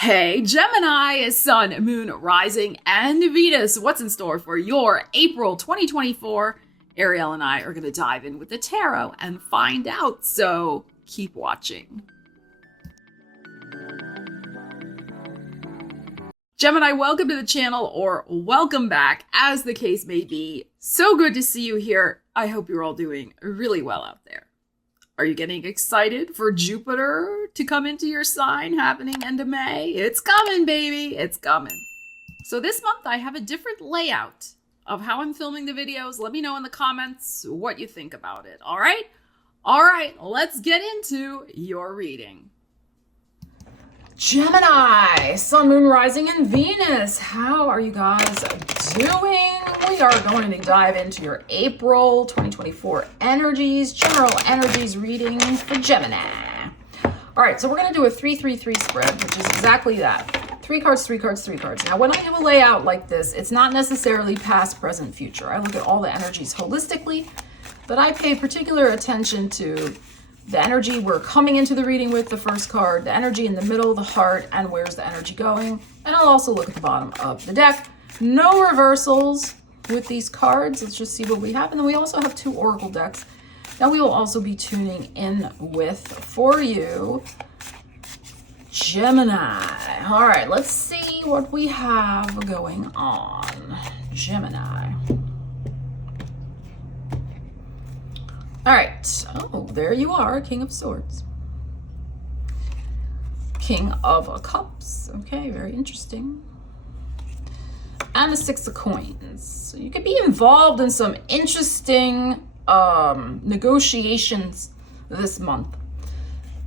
Hey Gemini, Sun, Moon, Rising, and Venus. What's in store for your April 2024? Ariel and I are going to dive in with the tarot and find out, so keep watching. Gemini, welcome to the channel, or welcome back, as the case may be. So good to see you here. I hope you're all doing really well out there. Are you getting excited for Jupiter to come into your sign happening end of May? It's coming, baby. It's coming. So this month I have a different layout of how I'm filming the videos. Let me know in the comments what you think about it. All right? All right, let's get into your reading. Gemini, Sun, Moon, Rising, and Venus. How are you guys doing? We are going to dive into your April 2024 energies, general energies reading for Gemini. All right, so we're going to do a 3-3-3 spread, which is exactly that. 3 cards, 3 cards, 3 cards. Now, when I do a layout like this, it's not necessarily past, present, future. I look at all the energies holistically, but I pay particular attention to the energy we're coming into the reading with, the first card, the energy in the middle, the heart, and where's the energy going. And I'll also look at the bottom of the deck. No reversals with these cards. Let's just see what we have. And then we also have 2 oracle decks that we will also be tuning in with for you, Gemini. All right, let's see what we have going on, Gemini. All right, oh, there you are, King of Swords. King of Cups, okay, very interesting. And the 6 of Coins. So you could be involved in some interesting negotiations this month.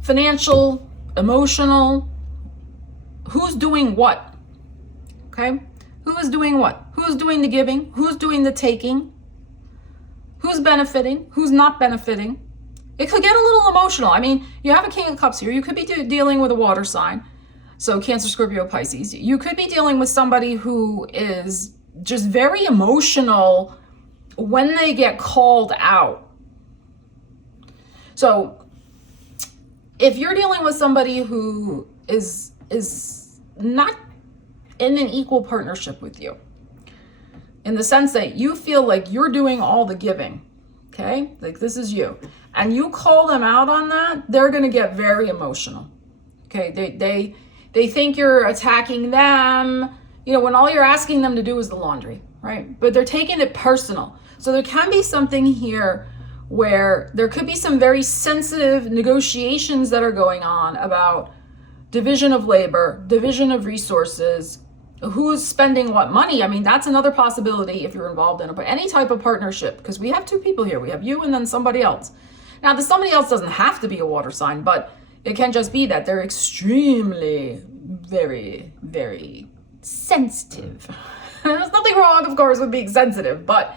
Financial, emotional, who's doing what, okay? Who is doing what? Who's doing the giving? Who's doing the taking? Who's benefiting? Who's not benefiting? It could get a little emotional. I mean, you have a King of Cups here. You could be dealing with a water sign. So Cancer, Scorpio, Pisces. You could be dealing with somebody who is just very emotional when they get called out. So if you're dealing with somebody who is not in an equal partnership with you, in the sense that you feel like you're doing all the giving, okay? Like this is you. And you call them out on that, they're gonna get very emotional, okay? They think you're attacking them, you know, when all you're asking them to do is the laundry, right? But they're taking it personal. So there can be something here where there could be some very sensitive negotiations that are going on about division of labor, division of resources, who's spending what money. I mean, that's another possibility if you're involved in any type of partnership, because we have 2 people here. We have you and then somebody else. Now, the somebody else doesn't have to be a water sign, but it can just be that they're extremely, very, very sensitive. There's nothing wrong, of course, with being sensitive, but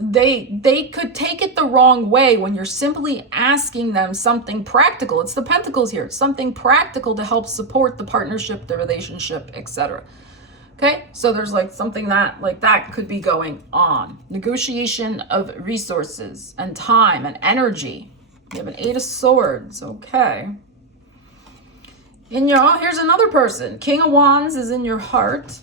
they could take it the wrong way when you're simply asking them something practical. It's the Pentacles here. It's something practical to help support the partnership, the relationship, etc. Okay, so there's like something that could be going on. Negotiation of resources and time and energy. You have an 8 of Swords, okay. Here's another person. King of Wands is in your heart.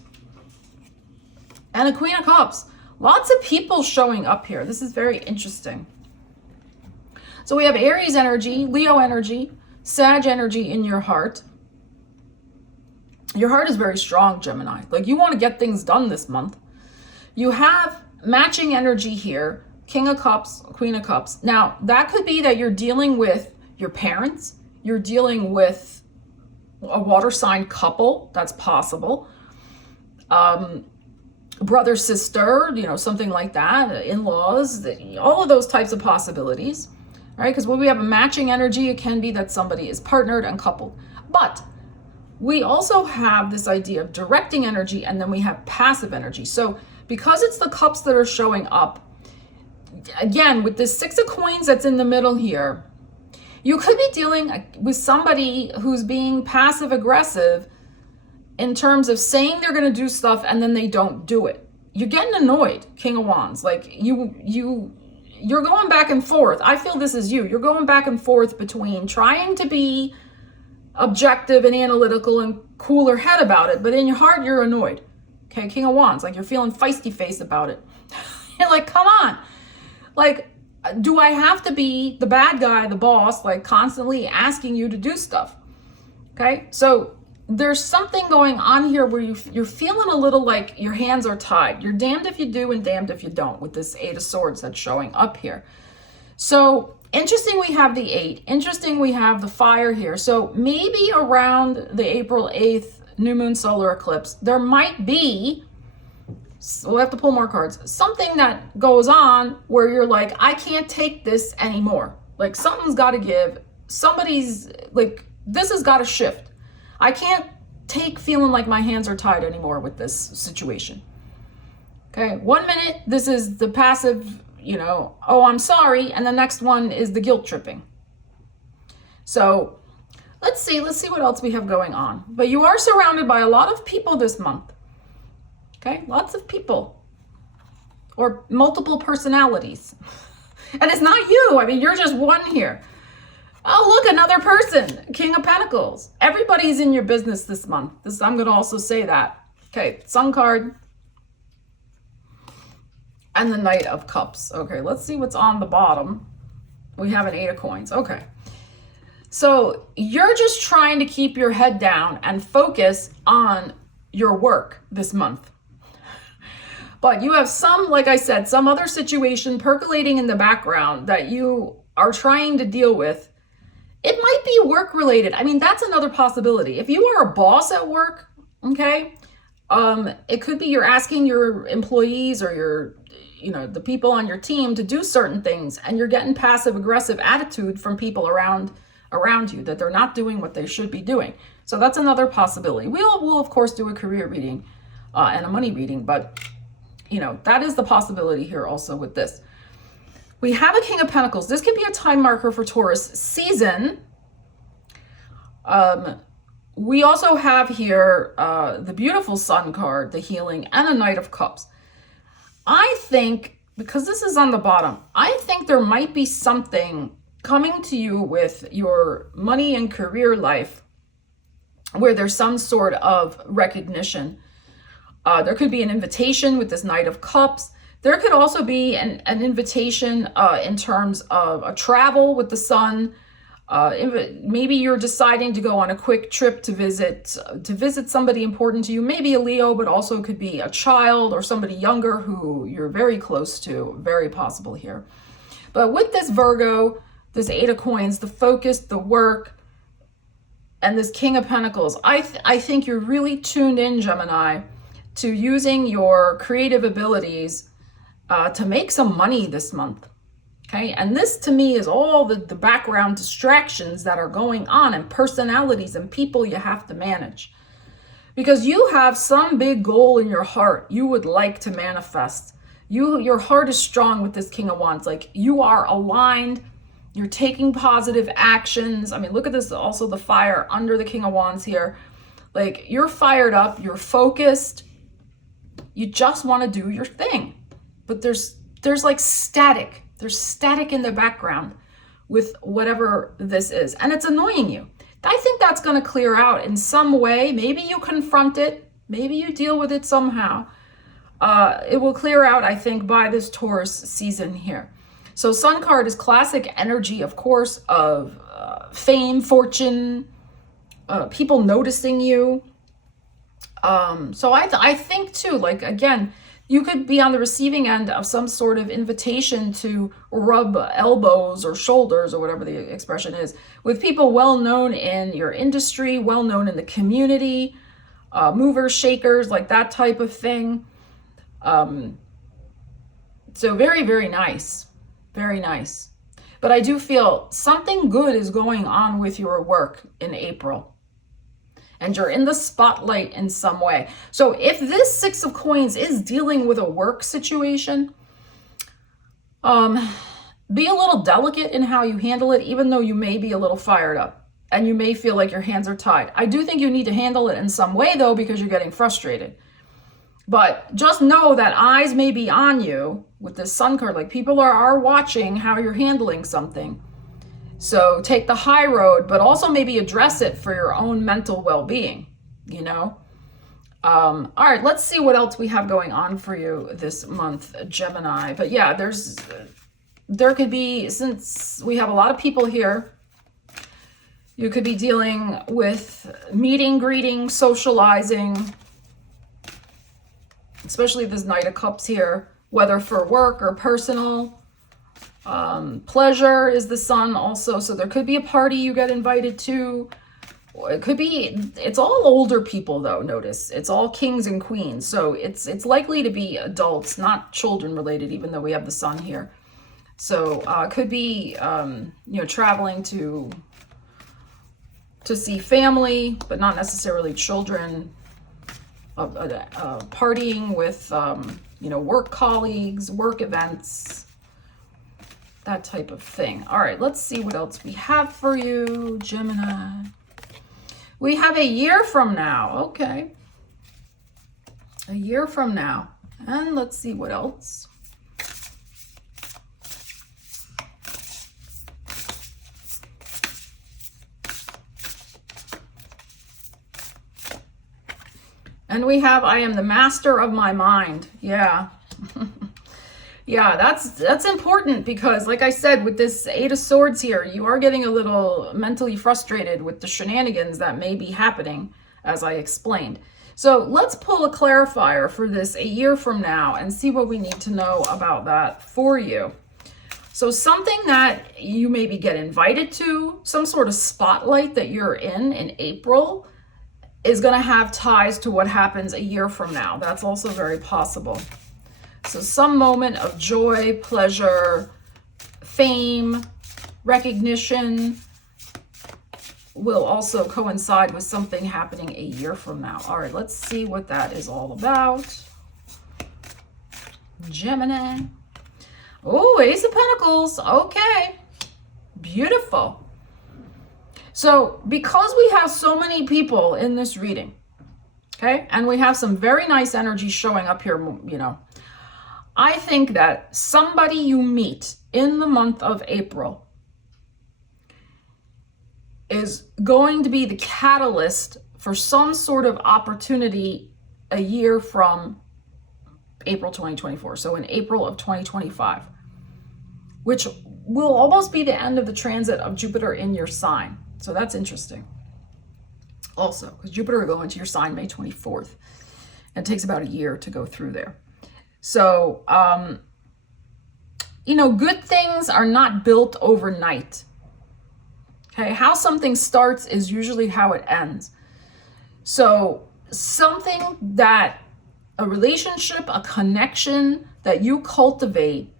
And a Queen of Cups. Lots of people showing up here. This is very interesting. So we have Aries energy, Leo energy, Sag energy in your heart. Your heart is very strong, Gemini. Like you want to get things done this month. You have matching energy here, King of Cups, Queen of Cups. Now, that could be that you're dealing with your parents. You're dealing with a water sign couple. That's possible. Brother, sister, you know, something like that, in-laws, all of those types of possibilities, right? Because when we have a matching energy, it can be that somebody is partnered and coupled. But we also have this idea of directing energy, and then we have passive energy. So because it's the cups that are showing up, again, with this 6 of Coins that's in the middle here, you could be dealing with somebody who's being passive aggressive in terms of saying they're going to do stuff and then they don't do it. You're getting annoyed, King of Wands. Like you're going back and forth. I feel this is you. You're going back and forth between trying to be objective and analytical and cooler head about it, but in your heart, you're annoyed. Okay, King of Wands, like you're feeling feisty face about it. You're like, come on. Like, do I have to be the bad guy, the boss, like constantly asking you to do stuff? Okay, so there's something going on here where you're feeling a little like your hands are tied. You're damned if you do and damned if you don't with this Eight of Swords that's showing up here. So interesting, we have the 8. Interesting, we have the fire here. So maybe around the April 8th new moon solar eclipse, there might be, we'll have to pull more cards, something that goes on where you're like, I can't take this anymore. Like something's got to give. Somebody's like, this has got to shift. I can't take feeling like my hands are tied anymore with this situation. Okay, 1 minute, this is the passive, you know, oh, I'm sorry. And the next one is the guilt tripping. So let's see what else we have going on. But you are surrounded by a lot of people this month. Okay, lots of people or multiple personalities. And it's not you. I mean, you're just one here. Oh, look, another person, King of Pentacles. Everybody's in your business this month. I'm going to also say that. Okay, Sun card. And the Knight of Cups. Okay, let's see what's on the bottom. We have an 8 of Coins. Okay. So you're just trying to keep your head down and focus on your work this month. But you have some, like I said, some other situation percolating in the background that you are trying to deal with. It might be work related. I mean, that's another possibility. If you are a boss at work, okay, it could be you're asking your employees or the people on your team to do certain things, and you're getting passive aggressive attitude from people around you that they're not doing what they should be doing. So that's another possibility. We'll of course do a career reading and a money reading, but that is the possibility here also with this. We have a King of Pentacles. This could be a time marker for Taurus season. We also have here the beautiful Sun card, the healing, and a Knight of Cups. I think, because this is on the bottom, I think there might be something coming to you with your money and career life where there's some sort of recognition. There could be an invitation with this Knight of Cups. There could also be an invitation in terms of a travel with the Sun. Maybe you're deciding to go on a quick trip to visit somebody important to you. Maybe a Leo, but also could be a child or somebody younger who you're very close to. Very possible here. But with this Virgo, this 8 of Coins, the focus, the work, and this King of Pentacles, I think you're really tuned in, Gemini, to using your creative abilities to make some money this month. Okay, and this to me is all the background distractions that are going on and personalities and people you have to manage. Because you have some big goal in your heart you would like to manifest. Your heart is strong with this King of Wands. Like you are aligned, you're taking positive actions. I mean, look at this, also the fire under the King of Wands here. Like you're fired up, you're focused, you just want to do your thing. But there's like static. There's static in the background with whatever this is, and it's annoying you. I think that's going to clear out in some way. Maybe you confront it. Maybe you deal with it somehow. It will clear out, I think, by this Taurus season here. So Sun card is classic energy, of course, of fame, fortune, people noticing you. So I think too, like, again, you could be on the receiving end of some sort of invitation to rub elbows or shoulders or whatever the expression is with people well known in your industry, well known in the community, movers, shakers, like that type of thing. So very, very nice. Very nice. But I do feel something good is going on with your work in April. And you're in the spotlight in some way. So if this 6 of Coins is dealing with a work situation, be a little delicate in how you handle it, even though you may be a little fired up and you may feel like your hands are tied. I do think you need to handle it in some way though, because you're getting frustrated. But just know that eyes may be on you with this Sun card. Like people are watching how you're handling something. So take the high road, but also maybe address it for your own mental well-being, you know? All right, let's see what else we have going on for you this month, Gemini. But yeah, there could be, since we have a lot of people here, you could be dealing with meeting, greeting, socializing, especially this Knight of Cups here, whether for work or personal. Pleasure is the Sun also, so there could be a party you get invited to. It could be, it's all older people though, notice. It's all kings and queens, so it's likely to be adults, not children related, even though we have the Sun here. So it could be, you know, traveling to see family, but not necessarily children. Partying with, you know, work colleagues, work events, that type of thing. All right, let's see what else we have for you, Gemini. We have a year from now. Okay. A year from now. And let's see what else. And we have, I am the master of my mind. Yeah. Yeah, that's important because, like I said, with this Eight of Swords here, you are getting a little mentally frustrated with the shenanigans that may be happening, as I explained. So let's pull a clarifier for this a year from now and see what we need to know about that for you. So something that you maybe get invited to, some sort of spotlight that you're in April, is going to have ties to what happens a year from now. That's also very possible. So some moment of joy, pleasure, fame, recognition will also coincide with something happening a year from now. All right, let's see what that is all about. Gemini. Oh, Ace of Pentacles. Okay. Beautiful. So because we have so many people in this reading, okay, and we have some very nice energy showing up here, you know, I think that somebody you meet in the month of April is going to be the catalyst for some sort of opportunity a year from April 2024. So in April of 2025, which will almost be the end of the transit of Jupiter in your sign. So that's interesting. Also, because Jupiter will go into your sign May 24th. And it takes about a year to go through there. So, you know, good things are not built overnight. Okay, how something starts is usually how it ends. So something that, a relationship, a connection that you cultivate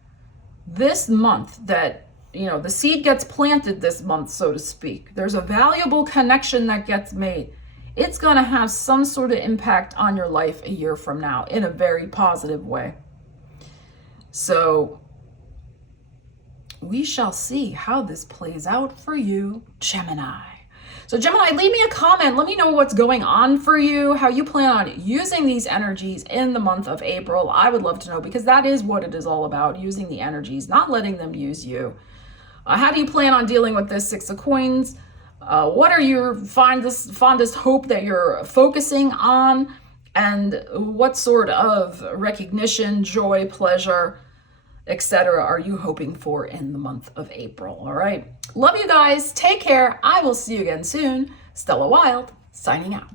this month, that, you know, the seed gets planted this month, so to speak. There's a valuable connection that gets made. It's going to have some sort of impact on your life a year from now in a very positive way. So we shall see how this plays out for you, Gemini. So Gemini, leave me a comment. Let me know what's going on for you, how you plan on using these energies in the month of April. I would love to know, because that is what it is all about, using the energies, not letting them use you. How do you plan on dealing with this Six of Coins? What are your fondest hope that you're focusing on? And what sort of recognition, joy, pleasure, etc. are you hoping for in the month of April? All right. Love you guys. Take care. I will see you again soon. Stella Wilde, signing out.